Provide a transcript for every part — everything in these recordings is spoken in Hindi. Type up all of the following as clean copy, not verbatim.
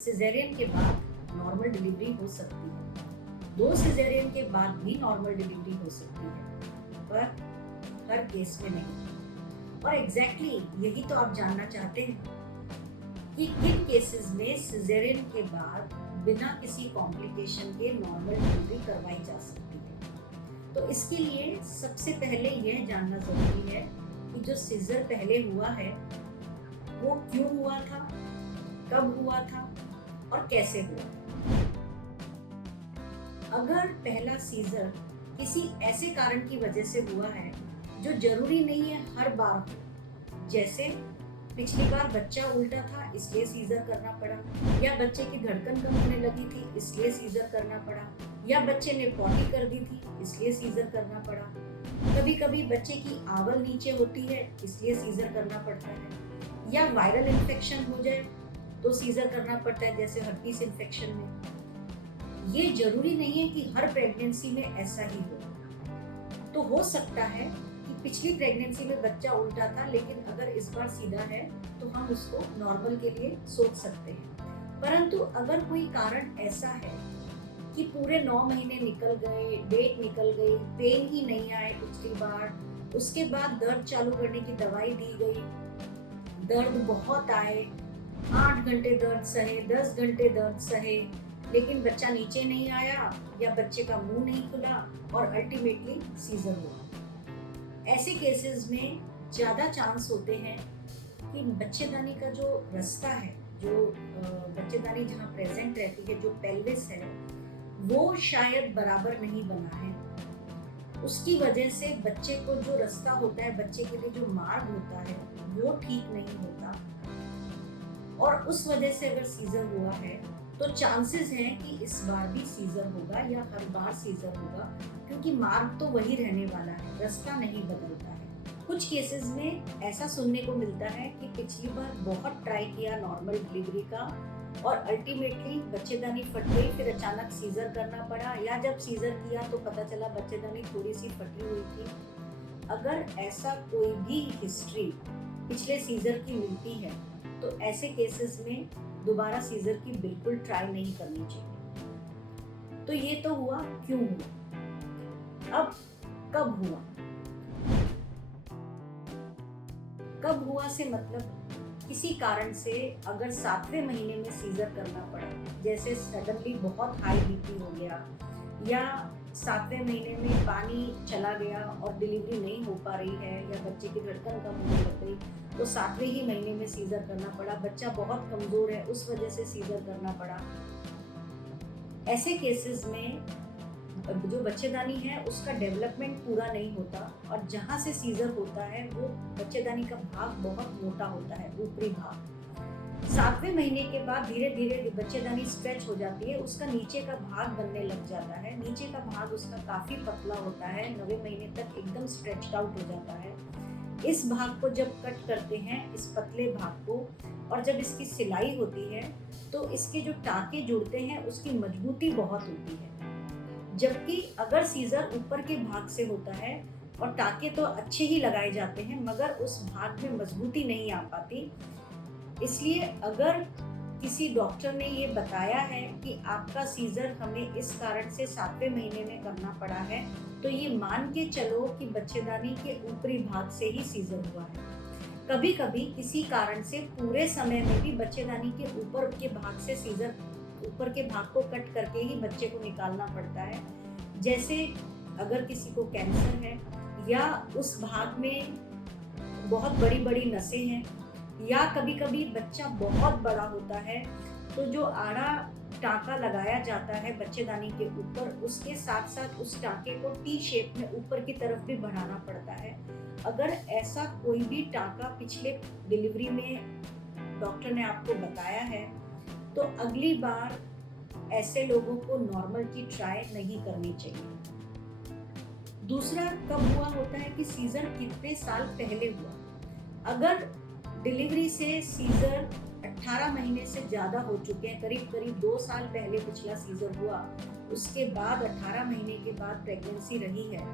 सिजेरियन के बाद नॉर्मल डिलीवरी हो सकती है। 2 सिजेरियन के बाद भी नॉर्मल डिलीवरी हो सकती है, पर हर केस में नहीं। और यही तो आप जानना चाहते हैं कि किन केसेस में सिजेरियन के बाद बिना किसी कॉम्प्लिकेशन के नॉर्मल डिलीवरी करवाई जा सकती है। तो इसके लिए सबसे पहले यह जानना जरूरी है कि जो सीजर पहले हुआ है वो क्यों हुआ था, कब हुआ था और कैसे हुआ। अगर पहला सीजर किसी ऐसे कारण की वजह से हुआ है जो जरूरी नहीं है हर बार हो, जैसे पिछली बार बच्चा उल्टा था इसलिए सीजर करना पड़ा, या बच्चे की धड़कन कम होने लगी थी इसलिए सीजर करना पड़ा, या बच्चे ने पॉटी कर दी थी इसलिए सीजर करना पड़ा। कभी कभी बच्चे की आवल नीचे होती है इसलिए सीजर करना पड़ता है, या वायरल इन्फेक्शन हो जाए तो सीजर करना पड़ता है, जैसे हर्पीस इन्फेक्शन में। ये जरूरी नहीं है कि हर प्रेगनेंसी में ऐसा ही हो। तो हो सकता है कि पिछली प्रेगनेंसी में बच्चा उल्टा था, लेकिन अगर इस बार सीधा है तो हम उसको नॉर्मल के लिए सोच सकते हैं। परंतु अगर कोई कारण ऐसा है कि पूरे 9 महीने निकल गए, डेट निकल गई, पेन ही नहीं आए पिछली बार, उसके बाद दर्द चालू करने की दवाई दी गई, दर्द बहुत आए, 8 घंटे दर्द सहे, 10 घंटे दर्द सहे, लेकिन बच्चा नीचे नहीं आया या बच्चे का मुंह नहीं खुला और अल्टीमेटली सीजर हुआ। ऐसे केसेस में ज्यादा चांस होते हैं कि बच्चेदानी का जो रास्ता है, जो बच्चेदानी जहाँ प्रेजेंट रहती है, जो पेल्विस है, वो शायद बराबर नहीं बना है। उसकी वजह से बच्चे को जो रास्ता होता है, बच्चे के लिए जो मार्ग होता है, वो ठीक नहीं होता, और उस वजह से अगर सीजर हुआ है तो चांसेस हैं कि इस बार भी सीजर होगा या हर बार सीजर होगा, क्योंकि मार्ग तो वही रहने वाला है, रास्ता नहीं बदलता है। कुछ केसेस में ऐसा सुनने को मिलता है कि पिछली बार बहुत ट्राई किया नॉर्मल डिलीवरी का और अल्टीमेटली बच्चेदानी फट गई, फिर अचानक सीजर करना पड़ा, या जब सीजर किया तो पता चला बच्चेदानी थोड़ी सी फटी हुई थी। अगर ऐसा कोई भी हिस्ट्री पिछले सीजर की मिलती है तो ऐसे केसेस में दोबारा सीजर की बिल्कुल ट्राई नहीं करनी चाहिए। तो ये तो हुआ क्यों हुआ। अब कब हुआ, कब हुआ से मतलब किसी कारण से अगर 7वें महीने में सीजर करना पड़ा, जैसे सडनली बहुत हाई बीपी हो गया, या 7वें महीने में पानी चला गया और डिलीवरी नहीं हो पा रही है, या बच्चे की धड़कन कम होने लग गई, तो 7वें ही महीने में सीजर करना पड़ा, बच्चा बहुत कमजोर है उस वजह से सीजर करना पड़ा। ऐसे केसेस में जो बच्चेदानी है उसका डेवलपमेंट पूरा नहीं होता, और जहाँ से सीजर होता है वो बच्चेदानी का भाग बहुत मोटा होता है, ऊपरी भाग। 7वें महीने के बाद धीरे धीरे बच्चेदानी स्ट्रेच हो जाती है, उसका नीचे का भाग बनने लग जाता है, नीचे का भाग उसका काफी पतला होता है, 9वें महीने तक एकदम स्ट्रेच्ड आउट हो जाता है। इस भाग को जब कट करते हैं, इस पतले भाग को, और जब इसकी सिलाई होती है तो इसके जो टाके जुड़ते हैं उसकी मजबूती बहुत होती है। जबकि अगर सीजर ऊपर के भाग से होता है और टाके तो अच्छे ही लगाए जाते हैं, मगर उस भाग में मजबूती नहीं आ पाती। इसलिए अगर किसी डॉक्टर ने ये बताया है कि आपका सीजर हमें इस कारण से 7वें महीने में करना पड़ा है, तो ये मान के चलो कि बच्चेदानी के ऊपरी भाग से ही सीजर हुआ है। कभी कभी किसी कारण से पूरे समय में भी बच्चेदानी के ऊपर के भाग से सीजर, ऊपर के भाग को कट करके ही बच्चे को निकालना पड़ता है। जैसे अगर किसी को कैंसर है, या उस भाग में बहुत बड़ी बड़ी नसें हैं, या कभी कभी बच्चा बहुत बड़ा होता है तो जो आड़ा टाँका लगाया जाता है बच्चेदानी के ऊपर, उसके साथ साथ उस टाँके को टी शेप में ऊपर की तरफ भी बढ़ाना पड़ता है। अगर ऐसा कोई भी टाँका पिछले डिलीवरी में डॉक्टर ने आपको बताया है तो अगली बार ऐसे लोगों को नॉर्मल की ट्राई नहीं करनी चाहिए। दूसरा कब हुआ होता है कि सीजर कितने साल पहले हुआ। अगर डिलीवरी से सीजर 18 महीने से ज्यादा हो चुके हैं, करीब करीब 2 साल पहले पिछला सीजर हुआ, उसके बाद 18 महीने के बाद प्रेगनेंसी रही है,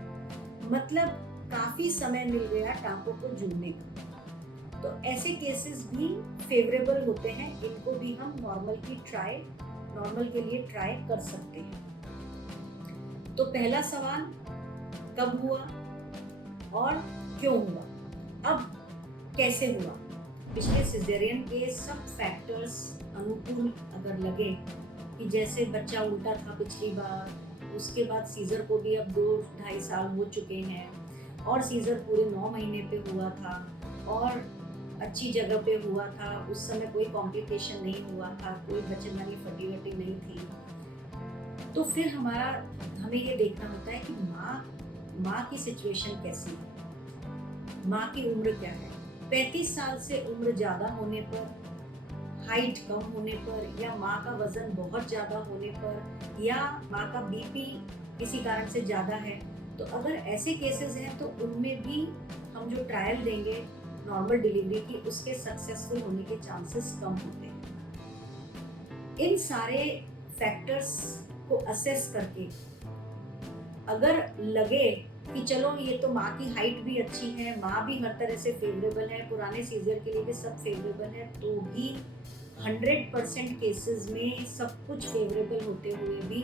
मतलब काफी समय मिल गया टाँकों को जुड़ने का, तो ऐसे केसेस भी फेवरेबल होते हैं, इनको भी हम नॉर्मल के लिए ट्राई कर सकते हैं। तो पहला सवाल कब हुआ और क्यों हुआ। अब कैसे हुआ। पिछले सिजेरियन के सब फैक्टर्स अनुकूल अगर लगे कि जैसे बच्चा उल्टा था पिछली बार, उसके बाद सीजर को भी अब 2-2.5 साल हो चुके हैं और सीजर पूरे 9 महीने पे हुआ था और अच्छी जगह पे हुआ था, उस समय कोई कॉम्प्लिकेशन नहीं हुआ था, कोई बच्चेदानी फटी नहीं थी। तो फिर हमें ये देखना होता है कि माँ की सिचुएशन कैसी है, माँ की उम्र क्या है। 35 साल से उम्र ज़्यादा होने पर, हाइट कम होने पर, या माँ का वजन बहुत ज़्यादा होने पर, या माँ का बीपी किसी कारण से ज़्यादा है, तो अगर ऐसे केसेस हैं तो उनमें भी हम जो ट्रायल देंगे नॉर्मल डिलीवरी की, उसके सक्सेसफुल होने के चांसेस कम होते हैं। इन सारे फैक्टर्स को असेस करके अगर लगे कि चलो ये तो माँ की हाइट भी अच्छी है, माँ भी हर तरह से फेवरेबल है, पुराने सीजर के लिए भी सब फेवरेबल है, तो भी 100% केसेस में सब कुछ फेवरेबल होते हुए भी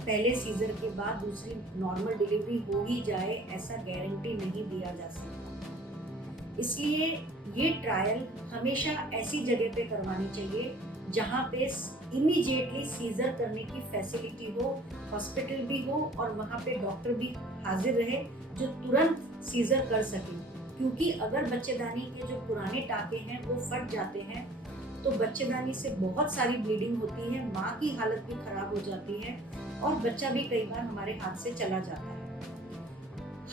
पहले सीजर के बाद दूसरी नॉर्मल डिलीवरी हो ही जाए, ऐसा गारंटी नहीं दिया जा सकता। इसलिए ये ट्रायल हमेशा ऐसी जगह पे करवानी चाहिए जहाँ पे इमीडिएटली सीजर करने की फैसिलिटी हो, हॉस्पिटल भी हो और वहाँ पे डॉक्टर भी हाजिर रहे जो तुरंत सीजर कर सके। क्योंकि अगर बच्चेदानी के जो पुराने टाके हैं वो फट जाते हैं तो बच्चेदानी से बहुत सारी ब्लीडिंग होती है, माँ की हालत भी खराब हो जाती है और बच्चा भी कई बार हमारे हाथ से चला जाता है।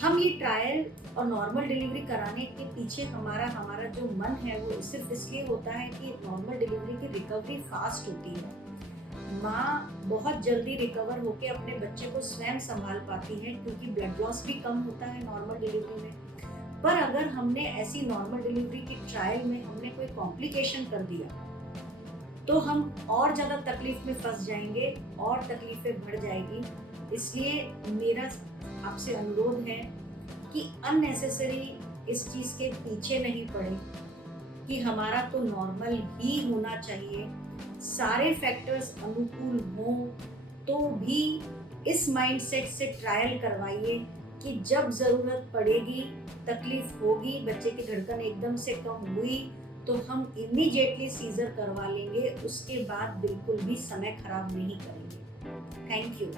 हम ये ट्रायल और नॉर्मल डिलीवरी कराने के पीछे हमारा जो मन है वो सिर्फ इसलिए होता है कि नॉर्मल डिलीवरी की रिकवरी फास्ट होती है। माँ बहुत जल्दी रिकवर होकर अपने बच्चे को स्वयं संभाल पाती है क्योंकि ब्लड लॉस भी कम होता है नॉर्मल डिलीवरी में। पर अगर हमने ऐसी नॉर्मल डिलीवरी की ट्रायल में हमने कोई कॉम्प्लिकेशन कर दिया तो हम और ज़्यादा तकलीफ में फंस जाएंगे और तकलीफें बढ़ जाएगी। इसलिए मेरा आपसे अनुरोध है कि अननेसेसरी इस चीज़ के पीछे नहीं पड़े कि हमारा तो नॉर्मल ही होना चाहिए, सारे फैक्टर्स अनुकूल हों तो भी इस माइंडसेट से ट्रायल करवाइए कि जब ज़रूरत पड़ेगी, तकलीफ होगी, बच्चे की धड़कन एकदम से कम हुई तो हम इमीडिएटली सीजर करवा लेंगे, उसके बाद बिल्कुल भी समय खराब नहीं करेंगे। Thank you.